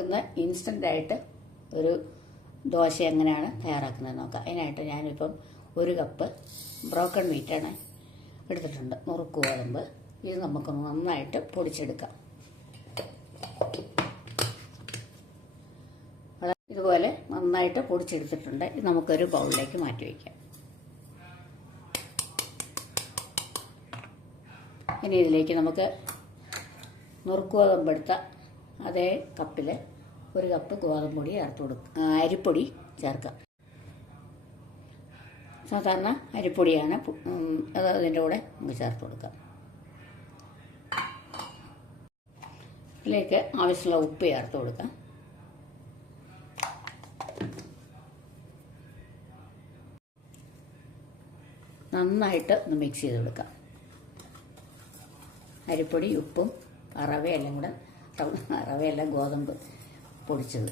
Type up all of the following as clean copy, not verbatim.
ഇന്ന് ഇൻസ്റ്റൻ്റായിട്ട് ഒരു ദോശ എങ്ങനെയാണ് തയ്യാറാക്കുന്നത് നോക്കാം. അതിനായിട്ട് ഞാനിപ്പം 1 കപ്പ് ബ്രോക്കൺ വീറ്റാണ് എടുത്തിട്ടുണ്ട്, നുറുക്ക് ഗോതമ്പ്. ഇത് നമുക്ക് നന്നായിട്ട് പൊടിച്ചെടുക്കാം. ഇതുപോലെ നന്നായിട്ട് പൊടിച്ചെടുത്തിട്ടുണ്ട്. ഇത് നമുക്കൊരു ബൗളിലേക്ക് മാറ്റി വയ്ക്കാം. ഇനി ഇതിലേക്ക് നമുക്ക് നുറുക്ക് ഗോതമ്പ് എടുത്ത അതേ കപ്പിൽ 1 കപ്പ് ഗോതമ്പ് പൊടി ചേർത്ത് കൊടുക്കുക. അരിപ്പൊടി ചേർക്കാം. സാധാരണ അരിപ്പൊടിയാണ്, അത് അതിൻ്റെ കൂടെ നമുക്ക് ചേർത്ത് കൊടുക്കാം. ഇതിലേക്ക് ആവശ്യമുള്ള ഉപ്പ് ചേർത്ത് കൊടുക്കാം. നന്നായിട്ട് ഒന്ന് മിക്സ് ചെയ്ത് കൊടുക്കാം. അരിപ്പൊടി, ഉപ്പും റവയെല്ലാം കൂടെ, റവയെല്ലാം ഗോതമ്പ് പൊടിച്ചത്,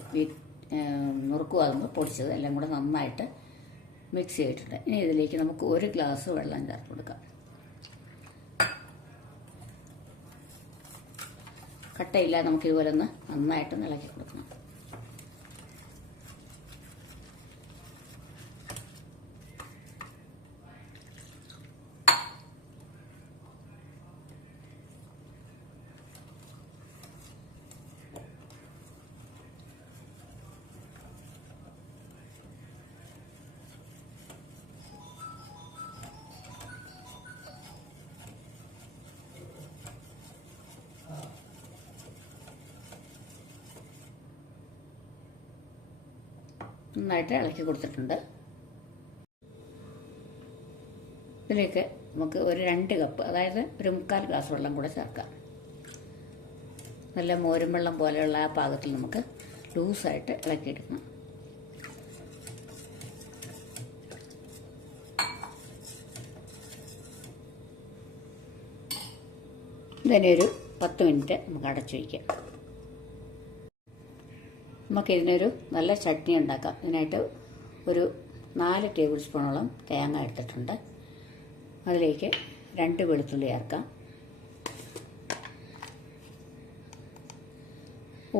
നുറുക്ക് ഗോതമ്പ് പൊടിച്ചത് എല്ലാം കൂടെ നന്നായിട്ട് മിക്സ് ചെയ്തിട്ടുണ്ട്. ഇനി ഇതിലേക്ക് നമുക്ക് 1 ഗ്ലാസ് വെള്ളം ചേർത്ത് കൊടുക്കാം. കട്ടയില്ലാതെ നമുക്ക് ഇതുപോലെ ഒന്ന് നന്നായിട്ട് ഇളക്കി കൊടുക്കണം. നന്നായിട്ട് ഇളക്കി കൊടുത്തിട്ടുണ്ട്. ഇതിലേക്ക് നമുക്ക് ഒരു 2 കപ്പ്, അതായത് ഒരു 3/4 ഗ്ലാസ് വെള്ളം കൂടെ ചേർക്കാം. നല്ല മോരും വെള്ളം പോലെയുള്ള ആ പാകത്തിൽ നമുക്ക് ലൂസായിട്ട് ഇളക്കിയെടുക്കണം. ഇതിനെ ഒരു 10 മിനിറ്റ് നമുക്ക് അടച്ചു വയ്ക്കാം. നമുക്കിതിനൊരു നല്ല ചട്നി ഉണ്ടാക്കാം. ഇതിനായിട്ട് ഒരു 4 ടേബിൾ സ്പൂണോളം തേങ്ങ എടുത്തിട്ടുണ്ട്. അതിലേക്ക് 2 വെളുത്തുള്ളി ചേർക്കാം.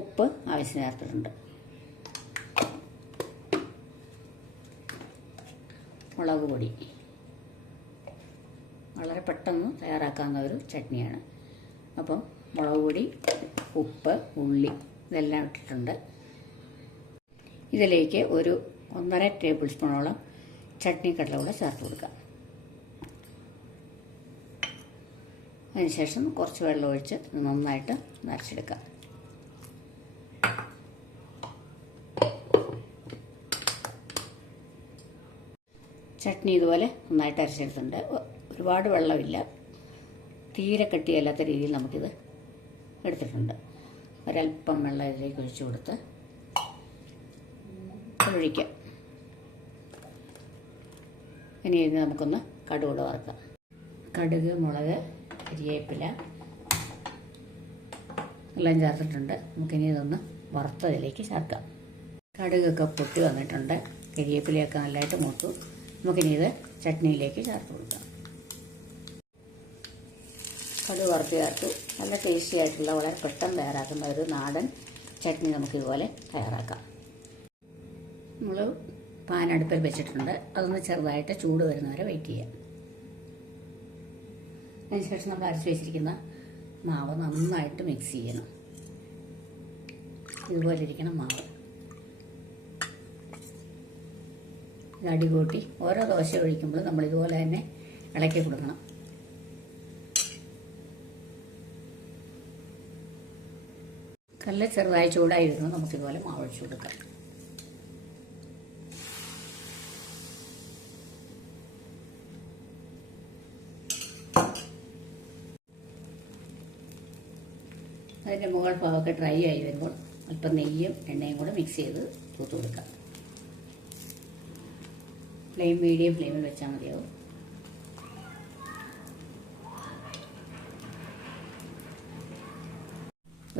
ഉപ്പ് ആവശ്യത്തിന് ചേർത്തിട്ടുണ്ട്. മുളക് പൊടി. വളരെ പെട്ടെന്ന് തയ്യാറാക്കാവുന്ന ഒരു ചട്നിയാണ്. അപ്പം മുളക് പൊടി, ഉപ്പ്, ഉള്ളി ഇതെല്ലാം ഇട്ടിട്ടുണ്ട്. ഇതിലേക്ക് ഒരു 1.5 ടേബിൾ സ്പൂണോളം ചട്നി കടല കൂടെ ചേർത്ത് കൊടുക്കാം. അതിനുശേഷം കുറച്ച് വെള്ളം ഒഴിച്ച് നന്നായിട്ട് നരച്ചെടുക്കാം. ചട്നി ഇതുപോലെ നന്നായിട്ട് അരച്ചെടുത്തിട്ടുണ്ട്. ഒരുപാട് വെള്ളമില്ല, തീരെ കട്ടിയല്ലാത്ത രീതിയിൽ നമുക്കിത് എടുത്തിട്ടുണ്ട്. ഒരല്പം വെള്ളം ഇതിലേക്ക് ഒഴിച്ചു കൊടുത്ത് ഒഴിക്കാം. ഇനി ഇത് നമുക്കൊന്ന് കടുക് വറുക്കാം. കടുക്, മുളക്, കരിവേപ്പില എല്ലാം ചേർത്തിട്ടുണ്ട്. നമുക്കിനി ഇതൊന്ന് വറുത്തതിലേക്ക് ചേർക്കാം. കടുകൊക്കെ പൊട്ടി വന്നിട്ടുണ്ട്, കരിവേപ്പിലയൊക്കെ നല്ലതായിട്ട് മൂത്തു. നമുക്കിനി ഇത് ചട്നിയിലേക്ക് ചേർത്ത് കൊടുക്കാം. കടുക് വറുത്ത് ചേർത്തു. നല്ല ടേസ്റ്റി ആയിട്ടുള്ള, വളരെ പെട്ടെന്ന് തയ്യാറാക്കുന്ന ഒരു നാടൻ ചട്നി നമുക്കിതുപോലെ തയ്യാറാക്കാം. നമ്മൾ പാൻ അടുപ്പിൽ വെച്ചിട്ടുണ്ട്. അതൊന്ന് ചെറുതായിട്ട് ചൂട് വരുന്നവരെ വെയിറ്റ് ചെയ്യാം. അതിനുശേഷം നമ്മൾ അരച്ച് വെച്ചിരിക്കുന്ന മാവ് നന്നായിട്ട് മിക്സ് ചെയ്യണം. ഇതുപോലെ ഇരിക്കണം മാവ്. ഇത് അടികൂട്ടി ഓരോ ദോശ ഒഴിക്കുമ്പോഴും നമ്മൾ ഇതുപോലെ തന്നെ ഇളക്കി കൊടുക്കണം. കല്ല് ചെറുതായി ചൂടായിരുന്നു. നമുക്കിതുപോലെ മാവ് ഒഴിച്ചു കൊടുക്കാം. അതിൻ്റെ മുകൾ ഭാഗമൊക്കെ ഡ്രൈ ആയി വരുമ്പോൾ അല്പം നെയ്യും എണ്ണയും കൂടെ മിക്സ് ചെയ്ത് തൂത്ത് കൊടുക്കാം. മീഡിയം ഫ്ലെയിമിൽ വെച്ചാൽ മതിയാവും.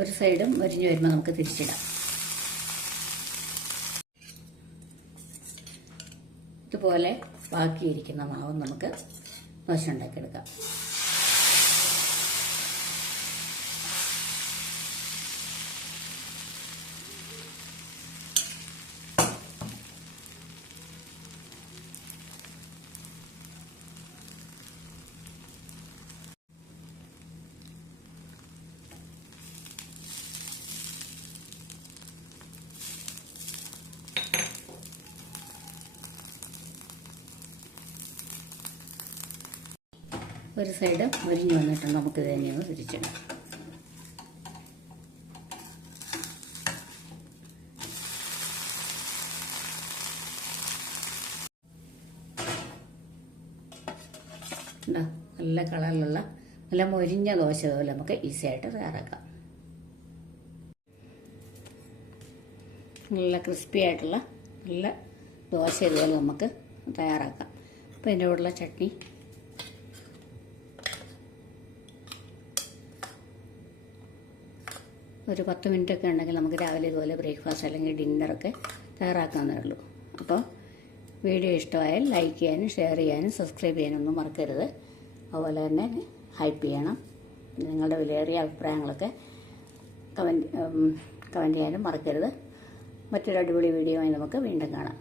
ഒരു സൈഡും മൊരിഞ്ഞ് വരുമ്പോൾ നമുക്ക് തിരിച്ചിടാം. ഇതുപോലെ ബാക്കിയിരിക്കുന്ന മാവും നമുക്ക് ദോശ ഉണ്ടാക്കിയെടുക്കാം. ഒരു സൈഡ് മുരിഞ്ഞ് വന്നിട്ടുണ്ട്. നമുക്കിത് തന്നെയൊന്ന് തിരിച്ചിടാം. നല്ല കളറിലുള്ള നല്ല മൊരിഞ്ഞ ദോശ പോലെ നമുക്ക് ഈസി ആയിട്ട് തയ്യാറാക്കാം. നല്ല ക്രിസ്പി ആയിട്ടുള്ള നല്ല ദോശ ഇതുപോലെ നമുക്ക് തയ്യാറാക്കാം. അപ്പോൾ ഇതിൻ്റെ കൂടെയുള്ള ചട്നി ഒരു 10 മിനിറ്റൊക്കെ ഉണ്ടെങ്കിൽ നമുക്ക് രാവിലെ ഇതുപോലെ ബ്രേക്ക്ഫാസ്റ്റ് അല്ലെങ്കിൽ ഡിന്നറൊക്കെ തയ്യാറാക്കാവുന്നേ ഉള്ളൂ. അപ്പോൾ വീഡിയോ ഇഷ്ടമായാൽ ലൈക്ക് ചെയ്യാനും ഷെയർ ചെയ്യാനും സബ്സ്ക്രൈബ് ചെയ്യാനൊന്നും മറക്കരുത്. അതുപോലെ തന്നെ ഹൈപ്പ് ചെയ്യണം. നിങ്ങളുടെ വിലയേറിയ അഭിപ്രായങ്ങളൊക്കെ കമൻറ്റ് ചെയ്യാനും മറക്കരുത്. മറ്റൊരു അടിപൊളി വീഡിയോയുമായി നമുക്ക് വീണ്ടും കാണാം.